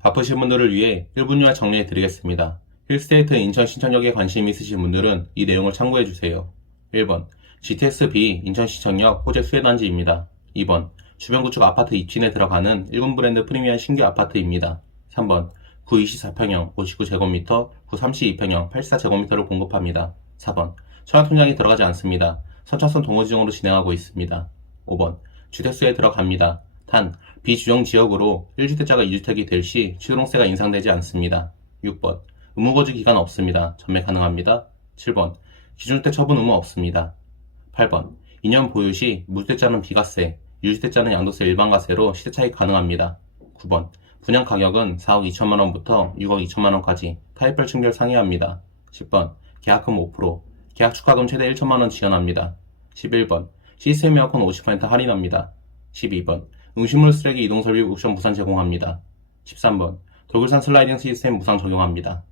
바쁘신 분들을 위해 1분요약 정리해 드리겠습니다. 힐스테이트 인천 신청역에 관심 있으신 분들은 이 내용을 참고해 주세요. 1번 GTS-B 인천 신청역 호재 수혜단지입니다. 2번 주변 구축 아파트 입진에 들어가는 1군 브랜드 프리미엄 신규 아파트입니다. 3번 구 24평형 59제곱미터, 구 32평형 84제곱미터를 공급합니다. 4번 청약통장이 들어가지 않습니다. 선착순 동호지정으로 진행하고 있습니다. 5번 주택수에 들어갑니다. 단 비주정 지역으로 1주택자가 2주택이 될 시 취득세가 인상되지 않습니다. 6번 의무거주 기간 없습니다. 전매 가능합니다. 7번 기준주택 처분 의무 없습니다. 8번 2년 보유 시 무주택자는 비과세, 유주택자는 양도세 일반과세로 시세 차익 가능합니다. 9번 분양 가격은 4억 2천만 원부터 6억 2천만 원까지 타입별 층별 상이합니다. 10번 계약금 5%, 계약 축하금 최대 1천만 원 지원합니다. 11번 시스템 에어컨 50% 할인합니다. 12번 음식물 쓰레기 이동 설비 옵션 무상 제공합니다. 13번 돌굴산 슬라이딩 시스템 무상 적용합니다.